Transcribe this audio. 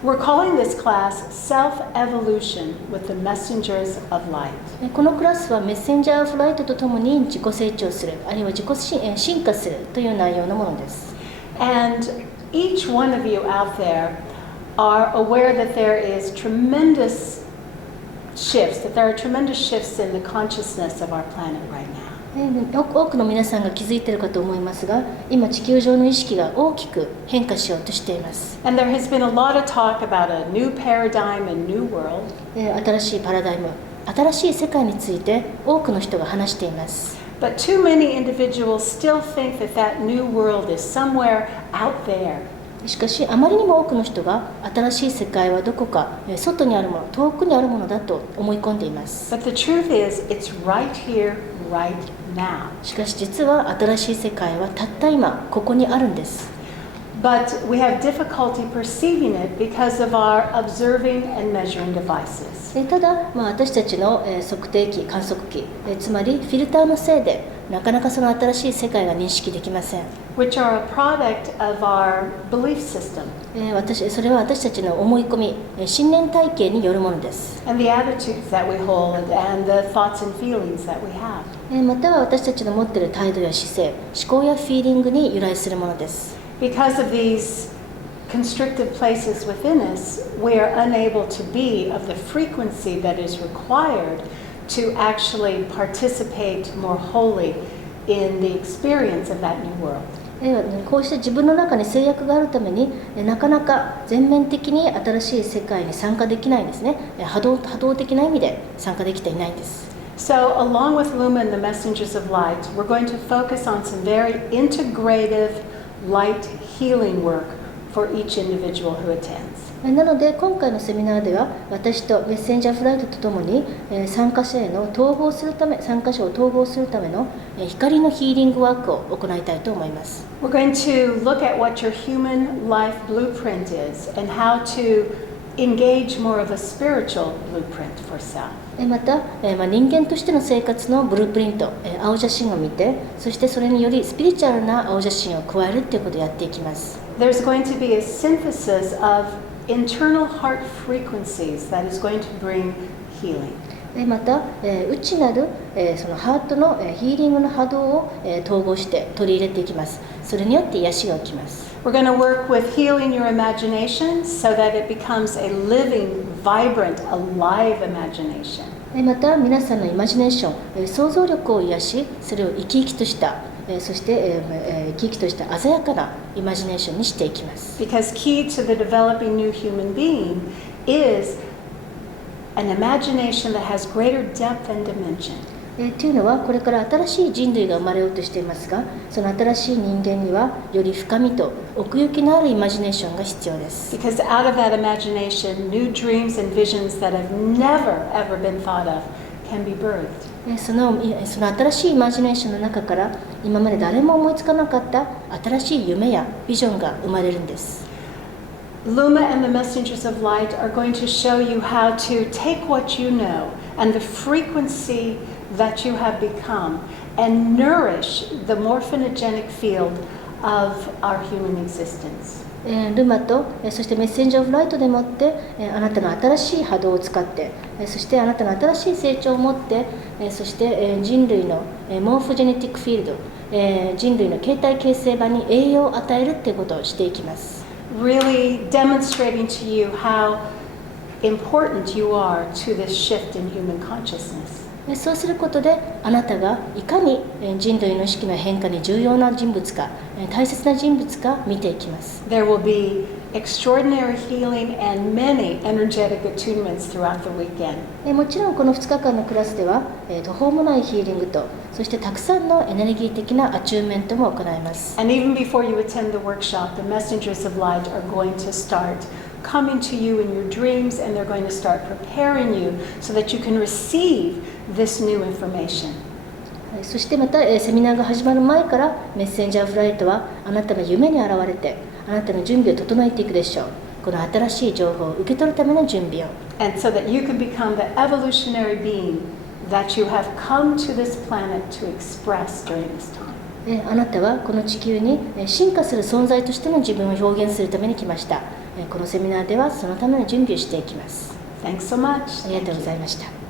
We're calling this class Self-Evolution with the Messengers of Light. このクラスはメッセンジャー・オブ・ライトとともに自己成長する、あるいは自己進化するという内容のものです。And each one of you out there are aware that there is tremendous shifts, that there are tremendous shifts in the consciousness of our planet right now. 多くの皆さんが気づいているかと思いますが、今地球上の意識が大きく変化しようとしています。And there has been a lot of talk about a new paradigm, a new world. 新しいパラダイム、新しい世界について多くの人が話しています。But too many individuals still think that that new world is somewhere out there. しかし、あまりにも多くの人が新しい世界はどこか外にあるもの、遠くにあるものだと思い込んでいます。But the truth is, it's right here, right now. しかし実は新しい世界はたった今ここにあるんです。But we have difficulty perceiving it because of our observing and measuring devices. ただ、私たちの測定器、観測器、つまりフィルターのせいでなかなかその新しい世界が認識できません。Which are a product of our belief system. それは私たちの思い込み、信念体系によるものです。And the attitudes that we hold and the thoughts and feelings that we have. または私たちの持っている態度や姿勢、思考やフィーリングに由来するものです。Because of these constrictive places within us, we are unable to be of the frequency that is required to actually participate more wholly in the experience of that new world. こうして自分の中に制約があるためになかなか全面的に新しい世界に参加できないんですね。波動的な意味で参加できていないんです。So along with Luma and the Messengers of Light, we're going to focus on some very integrative light healing work for each individual who attends. なので今回のセミナーでは私とメッセンジャーフライトとともに参加者を統合するための光のヒーリングワークを行いたいと思います。We're going to look at what your human life blueprint is and how to engage more of a spiritual blueprint for self. また、人間としての生活のブループリント、青写真を見て、そしてそれによりスピリチュアルな青写真を加えるということをやっていきます。There's going to be a synthesis of internal heart frequencies that is going to bring healing. また、内なる、そのハートのヒーリングの波動を統合して取り入れていきます。それによって癒しが起きます。We're going to work with healing your imagination so that it becomes a living, vibrant, alive imagination. また皆さんのイマジネーション、想像力を癒し、それを生き生きとした、そして生き生きとした鮮やかなイマジネーションにしていきます。Because key to the developing new human being is an imagination that has greater depth and dimension. というのはこれから新しい人類が生まれようとしていますが、その新しい人間にはより深みと奥行きのあるイマジネーションが必要です。Because out of that imagination, new dreams and visions that have never ever been thought of can be birthed. その新しいイマジネーションの中から今まで誰も思いつかなかった新しい夢やビジョンが生まれるんです。Luma and the Messengers of Light are going to show you how to take what you know and the frequency that you have become and nourish the morphinogenic field of our human existence. ルマとそしてメッセンジャーオブライトでもってあなたの新しい波動を使ってそしてあなたの新しい成長を持ってそして人類のモーフォジェネティックフィールド人類の形態形成場に栄養を与えるということをしていきます。Really demonstrating to you how important you are to this shift in human consciousness. そうすることであなたがいかに人類の意識の変化に重要な人物か大切な人物か見ていきます。There will be extraordinary healing and many energetic attunements throughout the weekend. もちろんこの2日間のクラスでは途方もないヒーリングとそしてたくさんのエネルギー的なアチューメントも行います。And even before you attend the workshop, the messengers of light are going to start coming to you in your dreams and they're going to start preparing you so that you can receive this new information. そしてまたセミナーが始まる前からメッセンジャーフライトはあなたの夢に現れてあなたの準備を整えていくでしょう。この新しい情報を受け取るための準備を。And so that you can become the evolutionary being that you have come to this planet to express during this time. あなたはこの地球に進化する存在としての自分を表現するために来ました。このセミナーではそのための準備をしていきます。 Thanks so much. ありがとうございました。